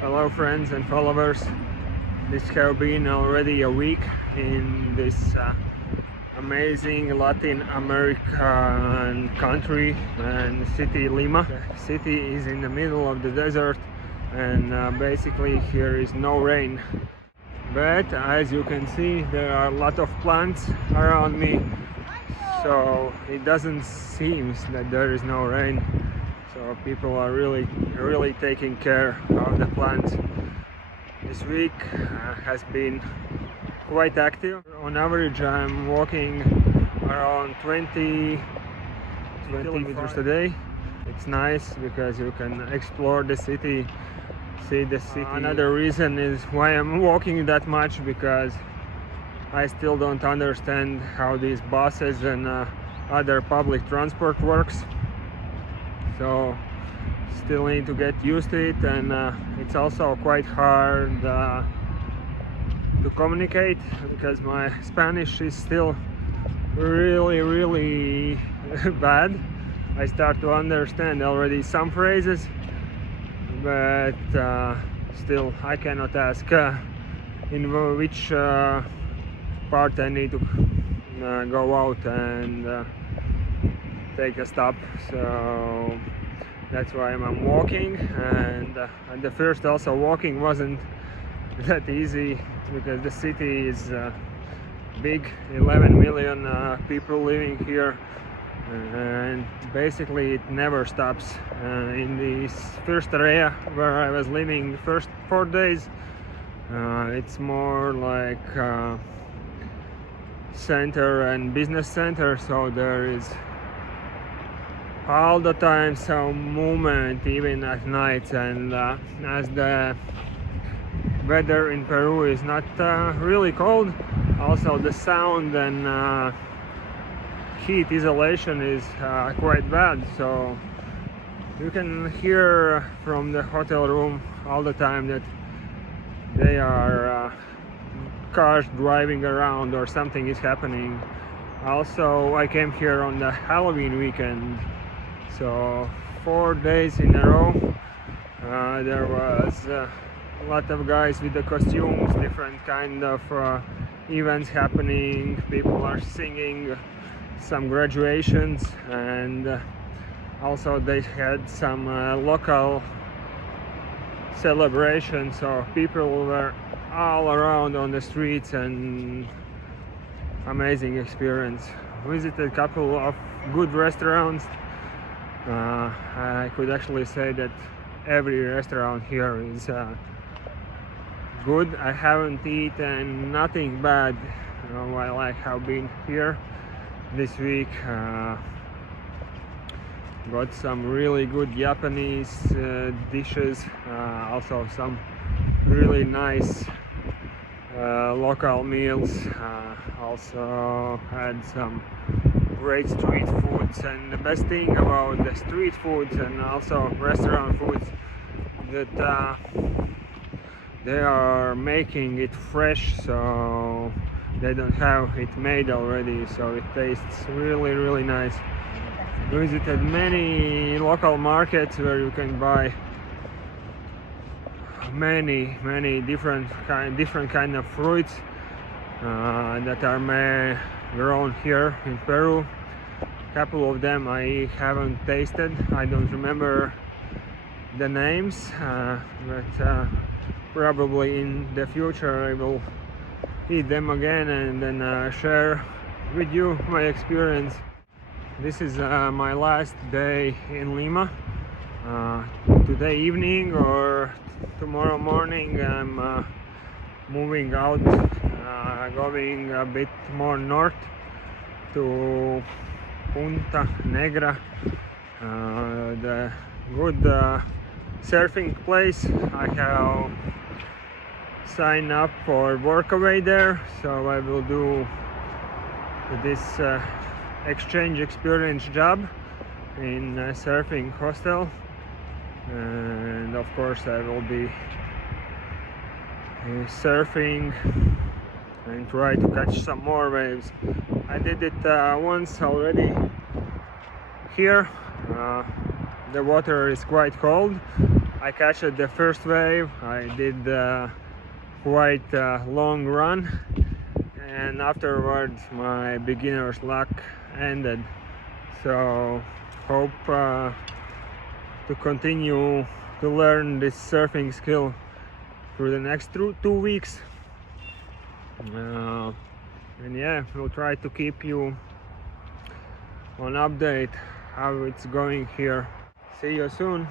Hello friends and followers. This has been already a week in this amazing Latin American country and city Lima. The city is in the middle of the desert and basically here is no rain. But as you can see, there are a lot of plants around me, so it doesn't seem that there is no rain. So people are really taking care of the plants. This week has been quite active. On average, I'm walking around 20 kilometers a day. It's nice because you can explore the city, see the city. Another reason is why I'm walking that much, because I still don't understand how these buses and other public transport works. So still need to get used to it, and it's also quite hard to communicate because my Spanish is still really bad. I start to understand already some phrases, but still I cannot ask in which part I need to go out and take a stop. So that's why I'm walking, and the first also walking wasn't that easy because the city is big, 11 million people living here, and basically it never stops. In this first area where I was living the first 4 days, it's more like center and business center, so there is all the time some movement even at night. And as the weather in Peru is not really cold, also the sound and heat isolation is quite bad, so you can hear from the hotel room all the time that they are cars driving around or something is happening. Also, I came here on the Halloween weekend, so 4 days in a row there was a lot of guys with the costumes, different kind of events happening. People are singing, some graduations, and also they had some local celebrations, so people were all around on the streets, and amazing experience. Visited a couple of good restaurants. I could actually say that every restaurant here is good. I haven't eaten nothing bad while I have been here this week. Got some really good Japanese dishes, also some really nice local meals. Also had some great street foods, and the best thing about the street foods and also restaurant foods that they are making it fresh, so they don't have it made already, so it tastes really nice. Visited many local markets where you can buy many different kind of fruits that are grown here in Peru. A couple of them I haven't tasted. I don't remember the names, but probably in the future I will eat them again and then share with you my experience. This is my last day in Lima. Today evening or tomorrow morning I'm moving out, going a bit more north to Punta Negra, the good surfing place. I have signed up for workaway there, so I will do this exchange experience job in a surfing hostel, and of course I will be surfing and try to catch some more waves. I did it once already here. The water is quite cold, I catch the first wave. I did quite a long run, and afterwards my beginner's luck ended. So hope to continue to learn this surfing skill for the next 2 weeks. And yeah, we'll try to keep you on update how it's going here. See you soon.